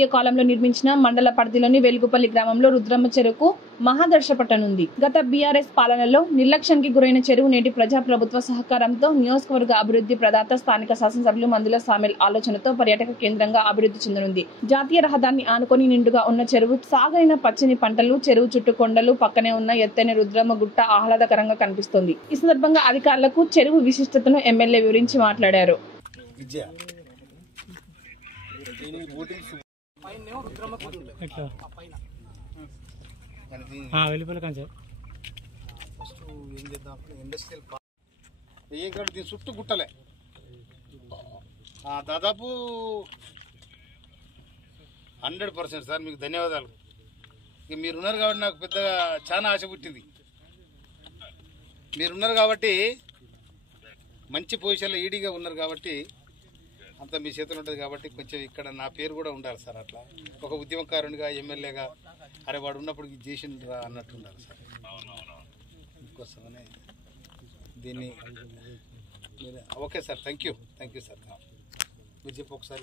కాకతీయ కాలంలో నిర్మించిన మండల పరిధిలోని వెలుగుపల్లి గ్రామంలో రుద్రమ్మ చెరువుకు మహాదర్శ పట్టనుంది. గత బీఆర్ఎస్ పాలనలో నిర్లక్ష్యానికి గురైన చెరువు నేటి ప్రజాప్రభుత్వ సహకారంతో నియోజకవర్గ అభివృద్ధి ప్రదాత స్థానిక శాసనసభ్యులు మందుల సామెల్ ఆలోచనతో పర్యాటక కేంద్రంగా అభివృద్ధి చెందనుంది. జాతీయ రహదారిని ఆనుకొని నిండుగా ఉన్న చెరువు, సాగైన పచ్చని పంటలు, చెరువు చుట్టూ కొండలు, పక్కనే ఉన్న ఎత్తైన రుద్రమ్మ గుట్ట ఆహ్లాదకరంగా కనిపిస్తోంది. ఈ సందర్భంగా అధికారులకు చెరువు విశిష్టతను ఎమ్మెల్యే వివరించి మాట్లాడారు. చుట్టూ గుట్టలే దాదాపు 100% సార్. మీకు ధన్యవాదాలు. ఇక మీరున్నారు కాబట్టి నాకు పెద్దగా చాలా ఆశ పుట్టింది. మీరున్నారు కాబట్టి మంచి పొజిషన్లో ఈడీగా ఉన్నారు కాబట్టి అంత మీ చేతులు ఉంటుంది కాబట్టి కొంచెం ఇక్కడ నా పేరు కూడా ఉండాలి సార్. అట్లా ఒక ఉద్యమకారునిగా, ఎమ్మెల్యేగా అరే వాడు ఉన్నప్పుడు చేసిండ్రా అన్నట్టు ఉండాలి సార్. అందుకోసమనే దీన్ని okay sir. Thank you sir. మీరు చెప్పి ఒకసారి